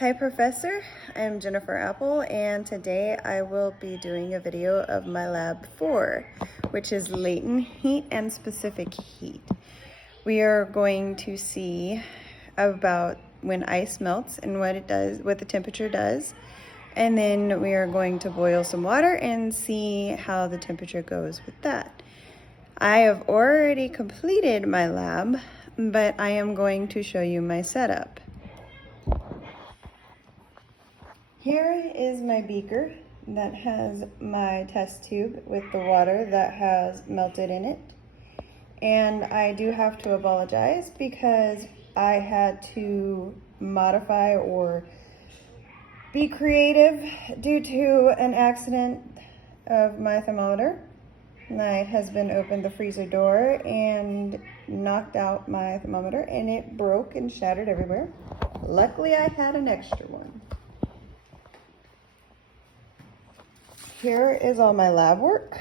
Hi Professor, I'm Jennifer Apple and today I will be doing a video of my lab 4, which is latent heat and specific heat. We are going to see about when ice melts and what it does, what the temperature does, and then we are going to boil some water and see how the temperature goes with that. I have already completed my lab, but I am going to show you my setup. Here is my beaker that has my test tube with the water that has melted in it. And I do have to apologize because I had to modify or be creative due to an accident of my thermometer. My husband opened the freezer door and knocked out my thermometer and it broke and shattered everywhere. Luckily, I had an extra one. Here is all my lab work.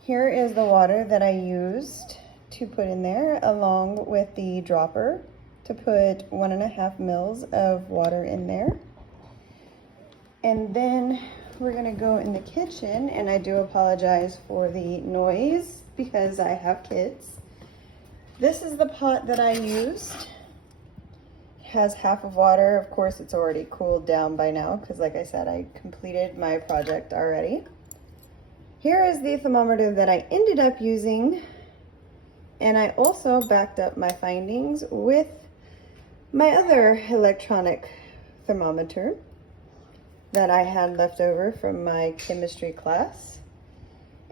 Here is the water that I used to put in there, along with the dropper to put 1.5 mils of water in there. And then we're gonna go in the kitchen, and I do apologize for the noise because I have kids. This is the pot that I used. Has half of water. Of course, it's already cooled down by now because, like I said, I completed my project already. Here is the thermometer that I ended up using, and I also backed up my findings with my other electronic thermometer that I had left over from my chemistry class.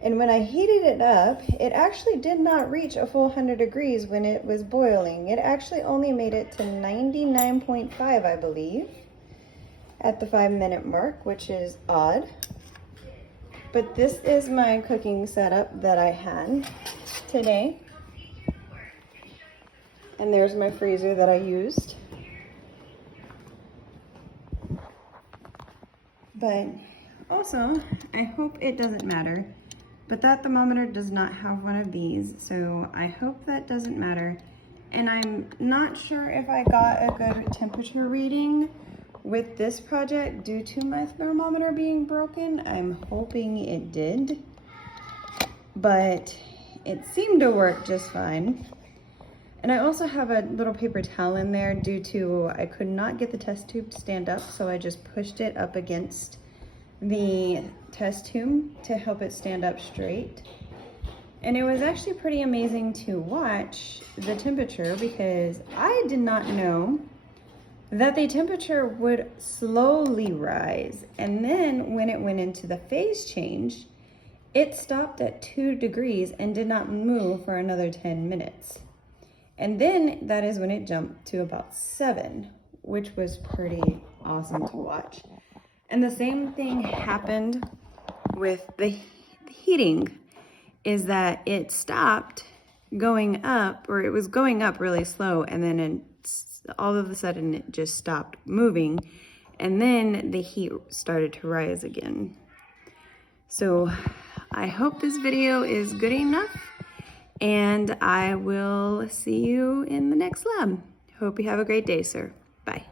And when I heated it up, it actually did not reach a full 100 degrees when it was boiling. It actually only made it to 99.5, I believe, at the 5-minute mark, which is odd. But this is my cooking setup that I had today. And there's my freezer that I used. But also, I hope it doesn't matter. But that thermometer does not have one of these, so I hope that doesn't matter. And I'm not sure if I got a good temperature reading with this project due to my thermometer being broken. I'm hoping it did, but it seemed to work just fine. And I also have a little paper towel in there due to I could not get the test tube to stand up, so I just pushed it up against the test tube to help it stand up straight. And it was actually pretty amazing to watch the temperature because I did not know that the temperature would slowly rise. And then when it went into the phase change, it stopped at 2 degrees and did not move for another 10 minutes. And then that is when it jumped to about 7, which was pretty awesome to watch. And the same thing happened with the heating, is that it stopped going up, or it was going up really slow, and then all of a sudden it just stopped moving, and then the heat started to rise again. So I hope this video is good enough, and I will see you in the next lab. Hope you have a great day, sir. Bye.